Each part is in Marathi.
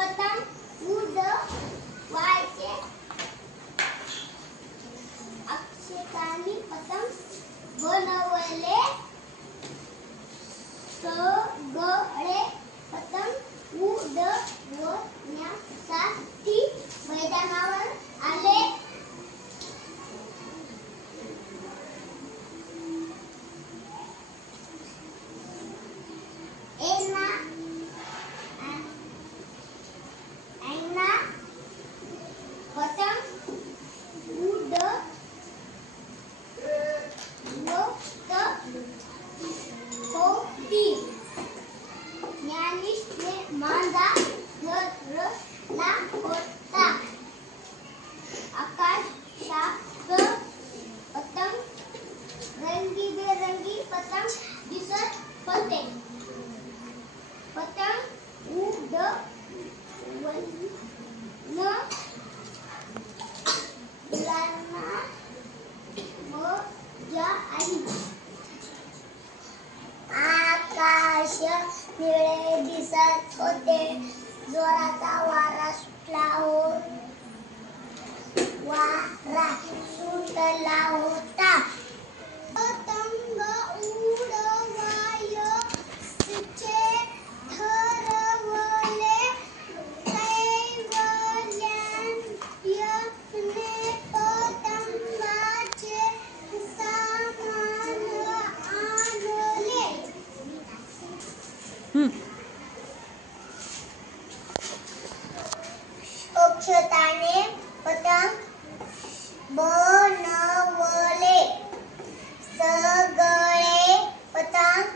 पतंग उडवायचे अक्षतांनी पतंग बनवले सगळे पतंग उडवण्यासाठी मैदानावर आले. पतंग उडवत होती. ज्ञानेशने मांजा धरला होता. आकाशात पतंग रंगीबेरंगी पतंग दिसत होते. पतंग उडवणं मुलांना मजा आली. आकाश निळे दिसत होते. जोराचा वारा सुटला होता. पतंग उडवायचे ठरवले. कैवल्याने पतंगाचे सामान आणले. अक्षताने पतंग बनवले. सगळे पतंग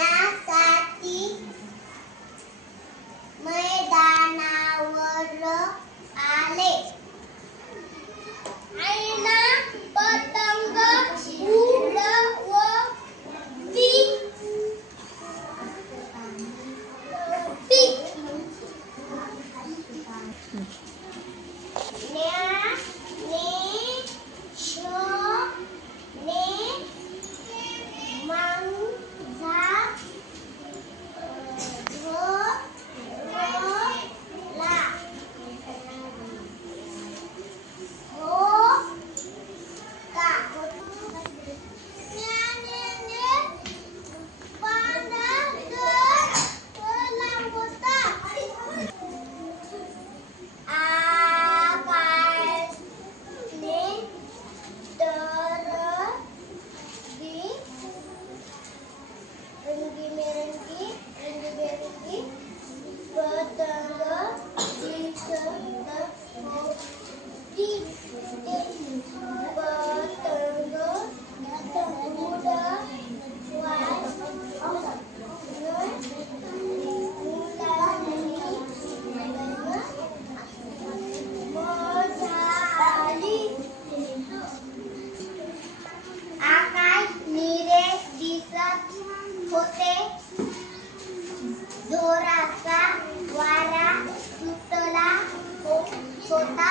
उडवण्यासाठी मैदानावर आले. आईना पतंग उडवती. ज्ञानेशने मांजा धरला होता. ज्ञानेने मांजा धरला होता. आकाशने रंगीबेरंगी पतंग दिसत होती. पतंग मजा आली. आकाश निळे दिसत होते. जोराचा वारा सुटला होता.